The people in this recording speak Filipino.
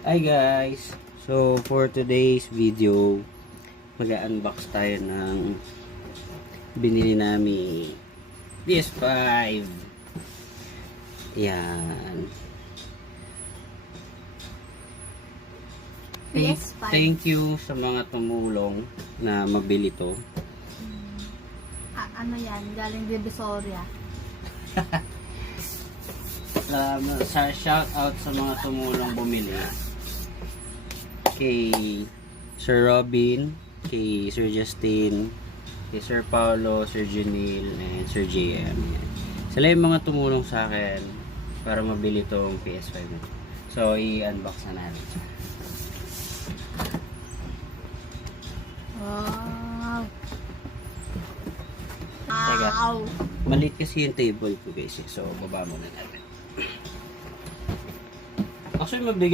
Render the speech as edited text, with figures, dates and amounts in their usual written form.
Hi guys! So for today's video, mag-unbox tayo ng binili namin PS5. Yan. PS5. Thank you sa mga tumulong na mabili to. Ano yan? Galing Divisoria. Sa shout out sa mga tumulong bumili. Kay Sir Robin, kay Sir Justin, kay Sir Paulo, Sir Junil, and Sir JM. Yan. Sila yung mga tumulong sa akin para mabili tong PS5. So, i-unbox na natin. Wow! Teka. Wow! Maliit kasi yung table ko guys. So, baba muna natin. Actually, mabigat